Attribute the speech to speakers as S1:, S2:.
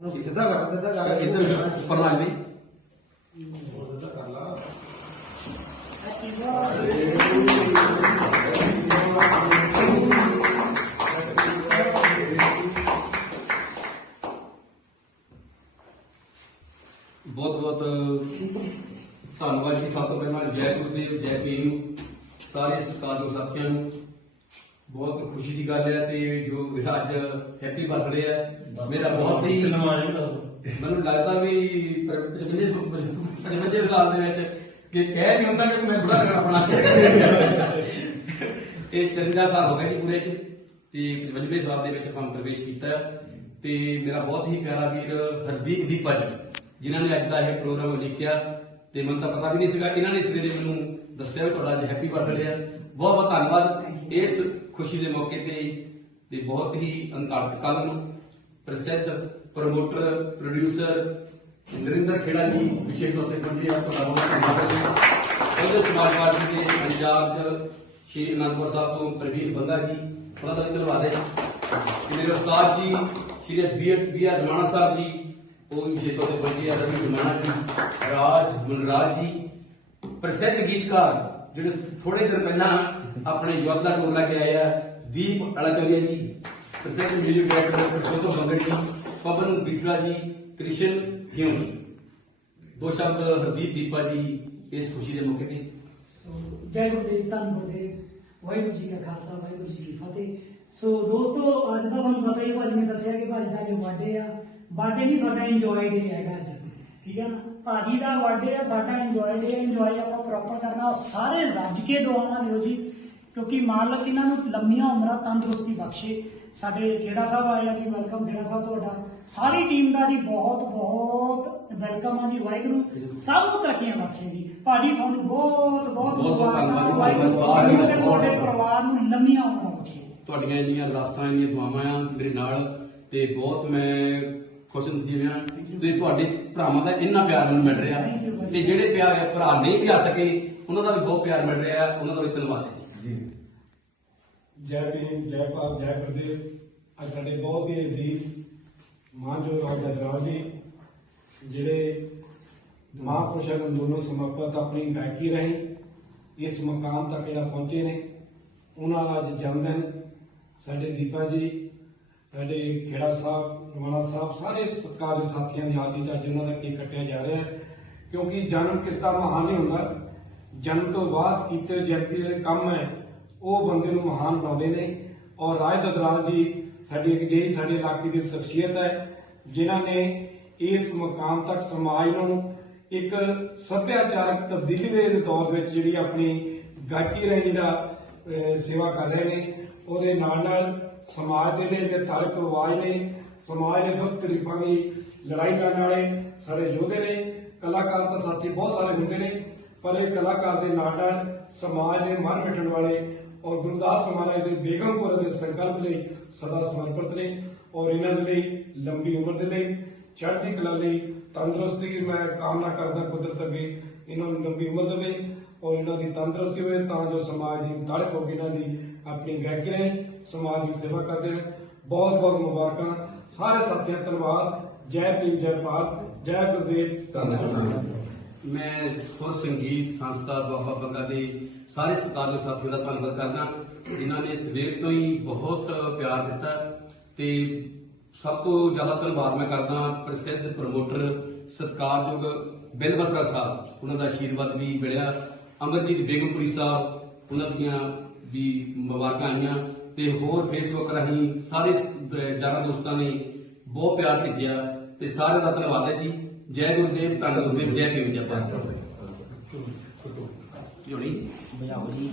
S1: ਸਿੱਧਾ ਕਰ ਸਿੱਧਾ ਕਰ।
S2: ਇੱਧਰ ਉੱਪਰ ਲਾ ਬਈ
S1: ਸਿੱਧਾ ਕਰ ਲਾ
S2: ਬਹੁਤ ਬਹੁਤ ਧੰਨਵਾਦ ਜੀ ਸਭ ਤੋਂ ਪਹਿਲਾਂ ਜੈ ਗੁਰਦੇਵ ਜੈ ਪੀਰੂ ਸਾਰੇ ਸਤਿਕਾਰਯੋਗ ਸਾਥੀਆਂ ਨੂੰ। ਬਹੁਤ ਖੁਸ਼ੀ ਦੀ ਗੱਲ ਹੈ ਤੇ ਜੋ ਮੇਰਾ ਅੱਜ ਹੈਪੀ ਬਰਥਡੇ ਹੈ। ਮੇਰਾ ਬਹੁਤ ਹੀ ਮੈਨੂੰ ਲੱਗਦਾ ਵੀ 55 55 ਸਾਲ ਦੇ ਵਿੱਚ ਕਿ ਕਹਿ ਨਹੀਂ ਹੁੰਦਾ ਕਿ ਮੈਂ ਬੁੜਾ ਲੱਗਣਾ ਆਪਣਾ ਇਹ 53 ਸਾਲ ਹੋ ਗਏ ਜੀ ਪੂਰੇ ਤੇ 55 ਸਾਲ ਦੇ ਵਿੱਚ ਆਪਾਂ ਪ੍ਰਵੇਸ਼ ਕੀਤਾ। ਤੇ ਮੇਰਾ ਬਹੁਤ ਹੀ ਪਿਆਰਾ ਵੀਰ ਹਰਦੀਪ ਦੀਪਾ ਜੀ ਜਿਨ੍ਹਾਂ ਨੇ ਅੱਜ ਦਾ ਇਹ ਪ੍ਰੋਗਰਾਮ ਲਿਖਿਆ ਤੇ ਮੈਨੂੰ ਤਾਂ ਪਤਾ ਵੀ ਨਹੀਂ ਸੀਗਾ। ਇਹਨਾਂ ਨੇ ਸਵੇਰੇ ਮੈਨੂੰ ਦੱਸਿਆ ਤੁਹਾਡਾ ਅੱਜ ਹੈਪੀ ਬਰਥਡੇ ਹੈ। ਬਹੁਤ ਬਹੁਤ ਧੰਨਵਾਦ। ਇਸ ਖੁਸ਼ੀ ਦੇ ਮੌਕੇ ਤੇ ਤੇ ਬਹੁਤ ਹੀ ਅੰਤਰਤ ਕੱਲ ਪ੍ਰਸਿੱਧ ਪ੍ਰਮੋਟਰ, ਪ੍ਰੋਡਿਊਸਰ ਨਰਿੰਦਰ ਖੇੜਾ ਜੀ ਵਿਸ਼ੇਸ਼ ਤੌਰ ਤੇ ਪਹੁੰਚੇ ਤੁਹਾਡਾ ਬਹੁਤ ਧੰਨਵਾਦ ਹੈ। ਉਹਦੇ ਸਮਾਜ ਪਾਰਟੀ ਦੇ ਪੰਜਾਬ ਸ਼੍ਰੀ ਅਨੰਦਪੁਰ ਸਾਹਿਬ ਤੋਂ ਪ੍ਰਵੀਨ ਬੰਗਾ ਜੀ, ਉਹਨਾਂ ਦਾ ਵੀ ਧੰਨਵਾਦ ਹੈ। ਮੇਰੇ ਉਸਤਾਦ ਜੀ, ਸ਼੍ਰੀ ਬੀ ਬੀ ਰਮਾਣਾ ਸਾਹਿਬ ਜੀ, ਉਹ ਵੀ ਵਿਸ਼ੇਸ਼ ਤੌਰ ਤੇ ਪਹੁੰਚੇ ਆ ਰਵੀ ਰਮਾਣਾ ਜੀ, ਰਾਜ ਮਨਰਾਜ ਜੀ, ਪ੍ਰਸਿੱਧ ਗੀਤਕਾਰ ਜਿਹੜੇ ਥੋੜੇ ਦਿਨ ਪਹਿਲਾਂ ਆਪਣੇ ਯੋਧਾ ਟੂਰ ਲੈ ਕੇ ਆਏ ਆ, ਦੀਪ ਅਲਾਚੌਰੀਆ ਜੀ, ਪ੍ਰਸਿੱਧ ਮਿਊਜ਼ਿਕ ਡਾਇਰੈਕਟਰ ਪ੍ਰਸੋਤੋ ਬੰਗੜ ਜੀ ਪਵਨ ਬਿਸਲਾ ਜੀ, ਕ੍ਰਿਸ਼ਨ ਹਿਉਂ ਦੋ ਸ਼ਬਦ ਹਰਦੀਪ ਦੀਪਾ ਜੀ ਇਸ ਖੁਸ਼ੀ ਦੇ ਮੌਕੇ ਤੇ।
S3: ਜੈ ਗੁਰਦੇਵ, ਧੰਨ ਗੁਰਦੇਵ, ਵਾਹਿਗੁਰੂ ਜੀ ਕਾ ਖਾਲਸਾ, ਵਾਹਿਗੁਰੂ ਜੀ ਕੀ ਫਤਿਹ। ਸੋ ਦੋਸਤੋ, ਅੱਜ ਦਾ ਤੁਹਾਨੂੰ ਪਤਾ ਹੀ ਭਾਜੀ ਨੇ ਦੱਸਿਆ ਕਿ ਭਾਜੀ ਦਾ ਜੋ ਬਰਥਡੇ ਆ। ਬਰਥਡੇ ਨਹੀਂ, ਸਾਡਾ ਇੰਜੋਏ ਡੇ ਹੈਗਾ ਅੱਜ। ਠੀਕ ਹੈ ਨਾ? ਭਾਜੀ ਦਾ ਬਰਥਡੇ ਆ ਸਾਡਾ ਇੰਜੋਏ ਡੇ ਇੰਜੋਏ ਆਪਾਂ ਪ੍ਰੋਪਰ ਕਰਨਾ। ਸਾਰੇ ਰੱਜ ਕੇ ਦੁਆਵਾਂ ਦਿਓ ਜੀ ਕਿਉਂਕਿ ਮਾਲਕ ਇਹਨਾਂ ਨੂੰ ਲੰਮੀਆਂ ਉਮਰਾਂ ਤੰਦਰੁਸਤੀ ਬਖਸ਼ੇ। ਸਾਡੇ ਖੇੜਾ ਸਾਹਿਬ ਆਏ ਆ ਜੀ ਵੈਲਕਮ ਖੇੜਾ ਸਾਹਿਬ ਤੁਹਾਡਾ। ਸਾਰੀ ਟੀਮ ਦਾ ਜੀ ਬਹੁਤ ਬਹੁਤ ਵੈਲਕਮ ਆ ਜੀ ਵਾਹਿਗੁਰੂ। ਸਭ ਨੂੰ ਤਰੱਕੀਆਂ ਬਖਸ਼ੇ ਜੀ। ਭਾਜੀ ਤੁਹਾਨੂੰ ਬਹੁਤ ਬਹੁਤ
S2: ਧੰਨਵਾਦ ਦਾ
S3: ਤੁਹਾਡੇ ਪਰਿਵਾਰ ਨੂੰ ਲੰਮੀਆਂ ਉਮਰਾਂ ਬਖਸ਼ੇ।
S2: ਤੁਹਾਡੀਆਂ ਇੰਨੀਆਂ ਅਰਦਾਸਾਂ ਇੰਨੀਆਂ ਦੁਆਵਾਂ ਆ ਮੇਰੇ ਨਾਲ ਤੇ ਬਹੁਤ ਮੈਂ ਖੁਸ਼ ਨਸੀਬ ਹਾਂ ਤੇ ਤੁਹਾਡੇ ਭਰਾਵਾਂ ਦਾ ਇੰਨਾ ਪਿਆਰ ਮੈਨੂੰ ਮਿਲ ਰਿਹਾ। ਤੇ ਜਿਹੜੇ ਪਿਆਰ ਭਰਾ ਨਹੀਂ ਵੀ ਆ ਸਕੇ ਉਹਨਾਂ ਦਾ ਵੀ ਬਹੁਤ ਪਿਆਰ ਮਿਲ ਰਿਹਾ ਉਹਨਾਂ ਦਾ ਵੀ ਧੰਨਵਾਦ ਹੈ। ਜੀ।
S4: ਜੈ ਭੀਮ ਜੈ ਭਾਰਤ ਜੈ ਗੁਰਦੇਵ ਅੱਜ ਸਾਡੇ ਬਹੁਤ ਹੀ ਅਜ਼ੀਜ਼ ਮਾਨਯੋਗ ਰਾਜਾ ਦਰਾਜ ਜੀ ਜਿਹੜੇ ਮਹਾਂਪੁਰਸ਼ਾਂ ਨੂੰ ਦੋਨੋਂ ਸਮਰਪਿਤ ਆਪਣੀ ਗਾਇਕੀ ਰਾਹੀਂ ਇਸ ਮਕਾਮ ਤੱਕ ਜਿਹੜਾ ਪਹੁੰਚੇ ਨੇ ਉਹਨਾਂ ਦਾ ਅੱਜ ਜਨਮਦਿਨ ਸਾਡੇ ਦੀਪਾ ਜੀ ਸਾਡੇ ਖੇੜਾ ਸਾਹਿਬ ਰਮਾਣਾ ਸਾਹਿਬ, ਸਾਰੇ ਸਤਿਕਾਰਯੋਗ ਸਾਥੀਆਂ ਦੀ ਹਾਜ਼ਰੀ ਚ ਅੱਜ ਉਹਨਾਂ ਦਾ ਕੇਕ ਕੱਟਿਆ ਜਾ ਰਿਹਾ ਹੈ। ਕਿਉਂਕਿ ਜਨਮ ਕਿਸ ਦਾ ਮਹਾਨ ਨਹੀਂ ਹੁੰਦਾ। ਜਨਮ ਤੋਂ ਬਾਅਦ ਕੀਤੇ ਜਨਤੀ ਦੇ ਕੰਮ ਹੈ, ਉਹ ਬੰਦੇ ਨੂੰ ਮਹਾਨ ਬਣਾਉਂਦੇ ਨੇ। ਔਰ ਰਾਜ ਦਦਰਾਲ ਜੀ, ਸਾਡੀ ਇੱਕ ਜਿਹੀ ਸਾਡੇ ਇਲਾਕੇ ਦੀ ਸ਼ਖਸੀਅਤ ਹੈ, ਜਿਨ੍ਹਾਂ ਨੇ ਇਸ ਮਕਾਮ ਤੱਕ ਸਮਾਜ ਨੂੰ ਇੱਕ ਸੱਭਿਆਚਾਰਕ ਤਬਦੀਲੀ ਦੇ ਦੌਰ ਵਿੱਚ ਜਿਹੜੀ ਆਪਣੀ ਗਾਇਕੀ ਰਾਹੀਂ ਜਿਹੜਾ ਸੇਵਾ ਕਰ ਰਹੇ ਨੇ। ਉਹਦੇ ਨਾਲ ਨਾਲ ਸਮਾਜ ਦੇ ਜਿਹੜੇ ਤਾਲਕ ਆਵਾਜ਼ ਨੇ, ਸਮਾਜ ਦੇ ਦੁੱਖ ਤਕਲੀਫਾਂ ਦੀ ਲੜਾਈ ਲੜਨ ਵਾਲੇ ਸਾਰੇ ਯੋਧੇ ਨੇ, ਕਲਾਕਾਰ ਤਾਂ ਸਾਥੀ ਬਹੁਤ ਸਾਰੇ ਹੁੰਦੇ ਨੇ, ਪਰ ਇਹ ਕਲਾਕਾਰ ਦੇ ਨਾਲ ਨਾਲ ਸਮਾਜ ਦੇ ਮਨ ਮਿਟਣ ਵਾਲੇ ਔਰ ਗੁਰਦਾਸ ਮਹਾਰਾਜ ਦੇ ਬੇਗਮਪੁਰ ਦੇ ਸੰਕਲਪ ਲਈ ਸਦਾ ਸਮਰਪਿਤ ਨੇ ਔਰ ਇਹਨਾਂ ਦੇ ਲਈ ਲੰਬੀ ਉਮਰ ਦੇ ਲਈ, ਚੜ੍ਹਦੀ ਕਲਾ ਲਈ ਤੰਦਰੁਸਤੀ ਦੀ ਮੈਂ ਕਾਮਨਾ ਕਰਦਾ ਕੁਦਰਤ ਅੱਗੇ ਇਹਨਾਂ ਨੂੰ ਲੰਬੀ ਉਮਰ ਦੇਵੇ ਔਰ ਇਹਨਾਂ ਦੀ ਤੰਦਰੁਸਤੀ ਹੋਵੇ ਤਾਂ ਜੋ ਸਮਾਜ ਦੀ ਧੜਕ ਹੋਵੇ ਇਹਨਾਂ ਦੀ ਆਪਣੀ ਗਾਇਕੀ ਰਾਹੀਂ, ਸਮਾਜ ਦੀ ਸੇਵਾ ਕਰਦੇ ਨੇ ਬਹੁਤ ਬਹੁਤ ਮੁਬਾਰਕਾਂ। ਸਾਰੇ ਸਾਥੀਆਂ ਦਾ ਧੰਨਵਾਦ। ਜੈ ਭੀਮ, ਜੈ ਭਾਰਤ, ਜੈ ਗੁਰਦੇਵ। ਧੰਨਵਾਦ।
S2: ਮੈਂ ਸੁਰ ਸੰਗੀਤ ਸੰਸਥਾ ਦੁਆਬਾ ਬੰਗਾ ਦੇ ਸਾਰੇ ਸਤਿਕਾਰਯੋਗ ਸਾਥੀਆਂ ਦਾ ਧੰਨਵਾਦ ਕਰਦਾ ਜਿਨ੍ਹਾਂ ਨੇ ਸਵੇਰ ਤੋਂ ਹੀ ਬਹੁਤ ਪਿਆਰ ਦਿੱਤਾ ਤੇ ਸਭ ਤੋਂ ਜ਼ਿਆਦਾ ਧੰਨਵਾਦ ਮੈਂ ਕਰਦਾ ਪ੍ਰਸਿੱਧ ਪ੍ਰਮੋਟਰ, ਸਤਿਕਾਰਯੋਗ ਬਿਲ ਬਸਰਾ ਸਾਹਿਬ ਉਹਨਾਂ ਦਾ ਆਸ਼ੀਰਵਾਦ ਵੀ ਮਿਲਿਆ। ਅਮਰਜੀਤ ਬੇਗਮਪੁਰੀ ਸਾਹਿਬ ਉਹਨਾਂ ਦੀਆਂ ਵੀ ਮੁਬਾਰਕਾਂ ਆਈਆਂ ਤੇ ਹੋਰ ਫੇਸਬੁੱਕ ਰਾਹੀਂ ਸਾਰੇ ਯਾਰਾਂ ਦੋਸਤਾਂ ਨੇ ਬਹੁਤ ਪਿਆਰ ਭੇਜਿਆ ਤੇ ਸਾਰਿਆਂ ਦਾ ਧੰਨਵਾਦ ਹੈ ਜੀ। ਜੈ ਗੁਰਦੇਵ ਧੰਨ ਗੁਰਦੇਵ ਜੈ ਭੀਮ ਜੈ ਭਾਰਤ ਜੋੜੀ ਬਜਾਓ ਜੀ